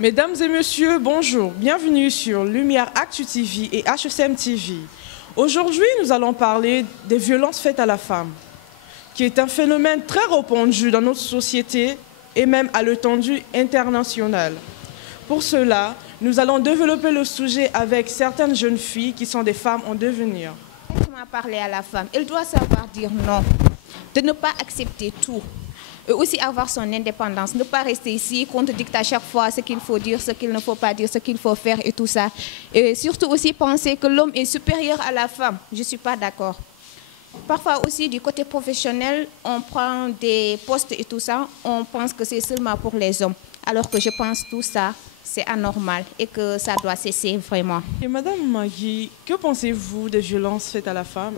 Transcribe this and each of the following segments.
Mesdames et messieurs, bonjour. Bienvenue sur Lumière Actu TV et HSM TV. Aujourd'hui, nous allons parler des violences faites à la femme, qui est un phénomène très répandu dans notre société et même à l'étendue internationale. Pour cela, nous allons développer le sujet avec certaines jeunes filles qui sont des femmes en devenir. Comment parler à la femme? Elle doit savoir dire non, de ne pas accepter tout. Et aussi avoir son indépendance, ne pas rester ici, qu'on te dicte à chaque fois ce qu'il faut dire, ce qu'il ne faut pas dire, ce qu'il faut faire et tout ça. Et surtout aussi penser que l'homme est supérieur à la femme. Je ne suis pas d'accord. Parfois aussi du côté professionnel, on prend des postes et tout ça, on pense que c'est seulement pour les hommes. Alors que je pense que tout ça, c'est anormal et que ça doit cesser vraiment. Et Madame Magui, que pensez-vous des violences faites à la femme?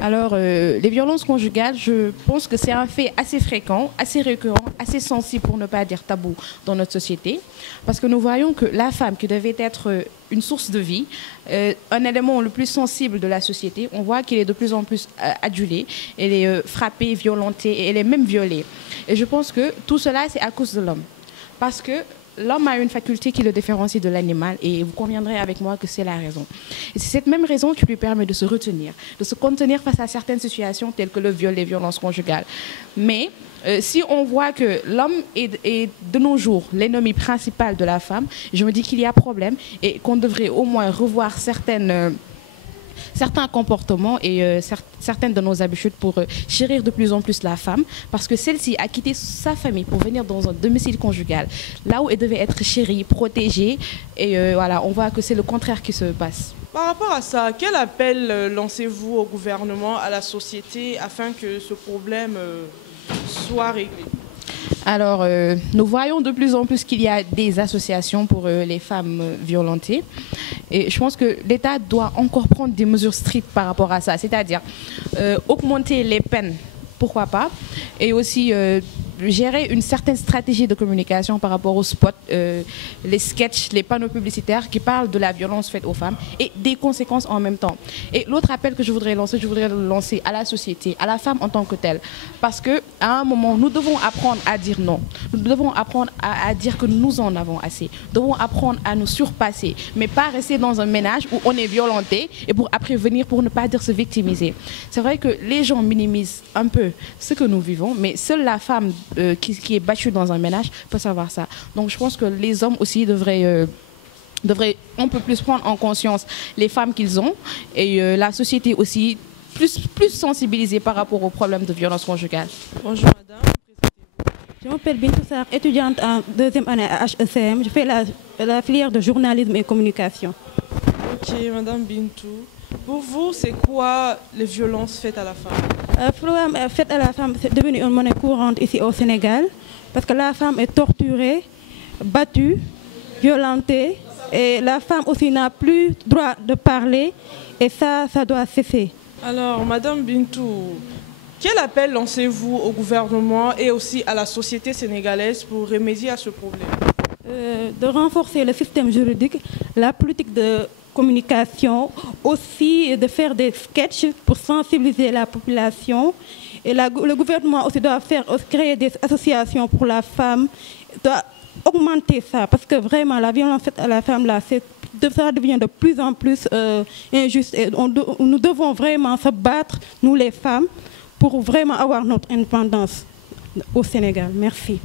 Alors, les violences conjugales, je pense que c'est un fait assez fréquent, assez récurrent, assez sensible pour ne pas dire tabou dans notre société. Parce que nous voyons que la femme, qui devait être une source de vie, un élément le plus sensible de la société, on voit qu'elle est de plus en plus adulée, elle est frappée, violentée et elle est même violée. Et je pense que tout cela, c'est à cause de l'homme. Parce que l'homme a une faculté qui le différencie de l'animal et vous conviendrez avec moi que c'est la raison. Et c'est cette même raison qui lui permet de se retenir, de se contenir face à certaines situations telles que le viol, les violences conjugales. Mais si on voit que l'homme est de nos jours l'ennemi principal de la femme, je me dis qu'il y a problème et qu'on devrait au moins revoir certains comportements et certaines de nos habitudes pour chérir de plus en plus la femme, parce que celle-ci a quitté sa famille pour venir dans un domicile conjugal, là où elle devait être chérie, protégée, et voilà, on voit que c'est le contraire qui se passe. Par rapport à ça, quel appel lancez-vous au gouvernement, à la société, afin que ce problème soit réglé? Alors, nous voyons de plus en plus qu'il y a des associations pour les femmes violentées. Et je pense que l'État doit encore prendre des mesures strictes par rapport à ça. C'est-à-dire augmenter les peines, pourquoi pas, et aussi gérer une certaine stratégie de communication par rapport aux spots, les sketchs, les panneaux publicitaires qui parlent de la violence faite aux femmes et des conséquences en même temps. Et l'autre appel que je voudrais le lancer à la société, à la femme en tant que telle. Parce qu'à un moment, nous devons apprendre à dire non. Nous devons apprendre à dire que nous en avons assez. Nous devons apprendre à nous surpasser, mais pas rester dans un ménage où on est violenté et pour après venir, pour ne pas dire se victimiser. C'est vrai que les gens minimisent un peu ce que nous vivons, mais seule la femme qui est battue dans un ménage peut savoir ça. Donc je pense que les hommes aussi devraient un peu plus prendre en conscience les femmes qu'ils ont et la société aussi plus sensibilisée par rapport aux problèmes de violence conjugale. Bonjour madame. Je m'appelle Bintou Sarr, étudiante en deuxième année à HECM. Je fais la filière de journalisme et communication. Ok madame Bintou. Pour vous, c'est quoi les violences faites à la femme? Les violences faites à la femme, c'est devenu une monnaie courante ici au Sénégal, parce que la femme est torturée, battue, violentée, et la femme aussi n'a plus droit de parler, et ça doit cesser. Alors, madame Bintou, quel appel lancez-vous au gouvernement et aussi à la société sénégalaise pour remédier à ce problème? De renforcer le système juridique, la politique de communication, aussi de faire des sketchs pour sensibiliser la population. Et le gouvernement aussi doit créer des associations pour la femme, doit augmenter ça, parce que vraiment la violence faite à la femme, là, ça devient de plus en plus injuste. Et nous devons vraiment se battre, nous les femmes, pour vraiment avoir notre indépendance au Sénégal. Merci.